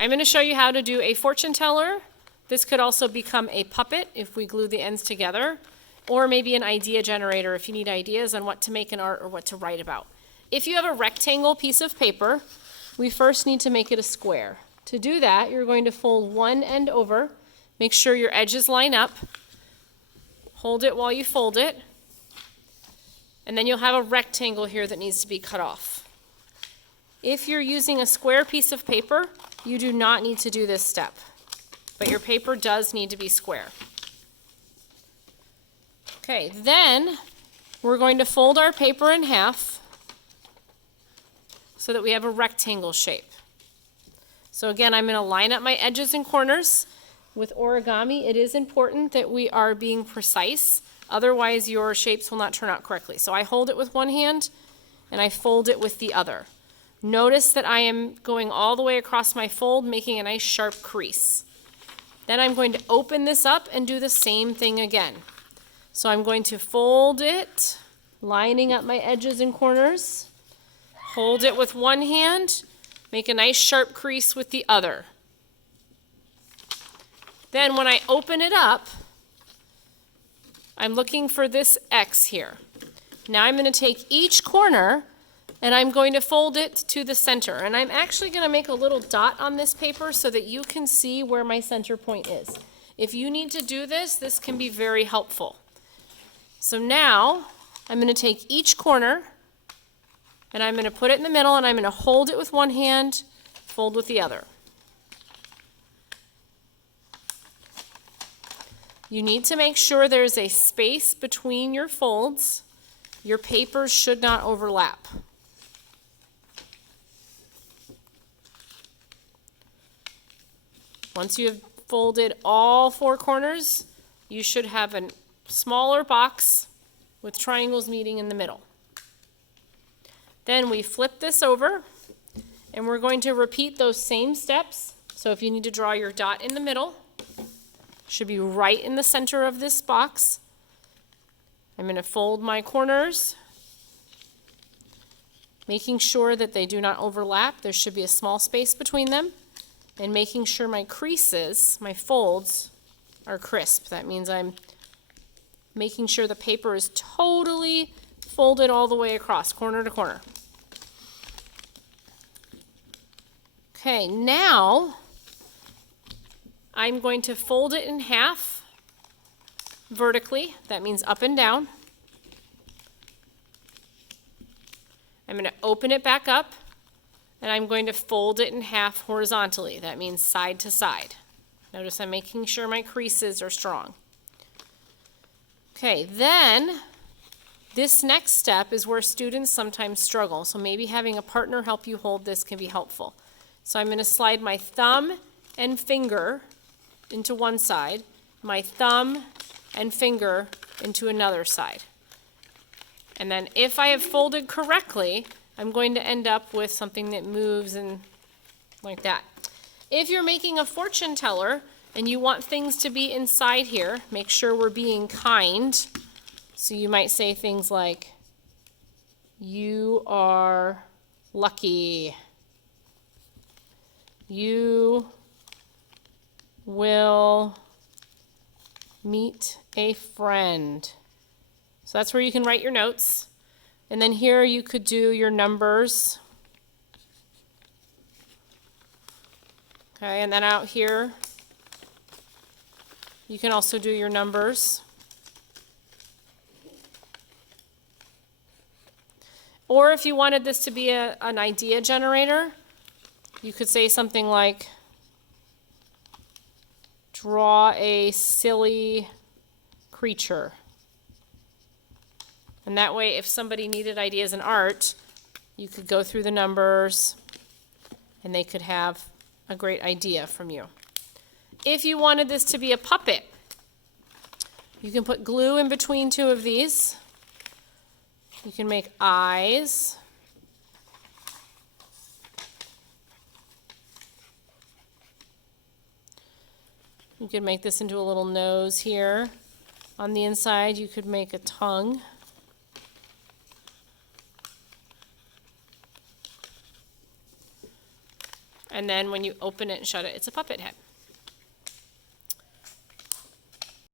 I'm going to show you how to do a fortune teller. This could also become a puppet if we glue the ends together, or maybe an idea generator if you need ideas on what to make in art or what to write about. If you have a rectangle piece of paper, we first need to make it a square. To do that, you're going to fold one end over, make sure your edges line up, hold it while you fold it, and then you'll have a rectangle here that needs to be cut off. If you're using a square piece of paper, you do not need to do this step, but your paper does need to be square. Okay, then we're going to fold our paper in half so that we have a rectangle shape. So again, I'm going to line up my edges and corners. With origami, it is important that we are being precise, otherwise your shapes will not turn out correctly. So I hold it with one hand and I fold it with the other. Notice that I am going all the way across my fold, making a nice sharp crease. Then I'm going to open this up and do the same thing again. So I'm going to fold it, lining up my edges and corners, hold it with one hand, make a nice sharp crease with the other. Then when I open it up, I'm looking for this X here. Now I'm going to take each corner and I'm going to fold it to the center. And I'm actually going to make a little dot on this paper so that you can see where my center point is. If you need to do this, this can be very helpful. So now I'm going to take each corner and I'm going to put it in the middle and I'm going to hold it with one hand, fold with the other. You need to make sure there's a space between your folds. Your papers should not overlap. Once you have folded all four corners, you should have a smaller box with triangles meeting in the middle. Then we flip this over and we're going to repeat those same steps. So if you need to draw your dot in the middle, should be right in the center of this box. I'm going to fold my corners, making sure that they do not overlap. There should be a small space between them, and making sure my creases, my folds, are crisp. That means I'm making sure the paper is totally folded all the way across, corner to corner. Okay, now I'm going to fold it in half vertically. That means up and down. I'm going to open it back up and I'm going to fold it in half horizontally. That means side to side. Notice I'm making sure my creases are strong. Okay, then this next step is where students sometimes struggle. So maybe having a partner help you hold this can be helpful. So I'm going to slide my thumb and finger into one side, my thumb and finger into another side. And then if I have folded correctly, I'm going to end up with something that moves and like that. If you're making a fortune teller and you want things to be inside here, make sure we're being kind. So you might say things like, "You are lucky. You will meet a friend." So that's where you can write your notes. And then here you could do your numbers. Okay, and then out here, you can also do your numbers. Or if you wanted this to be an idea generator, you could say something like, "Draw a silly creature." And that way, if somebody needed ideas in art, you could go through the numbers and they could have a great idea from you. If you wanted this to be a puppet, you can put glue in between two of these. You can make eyes. You could make this into a little nose here. On the inside, you could make a tongue. And then when you open it and shut it, it's a puppet head.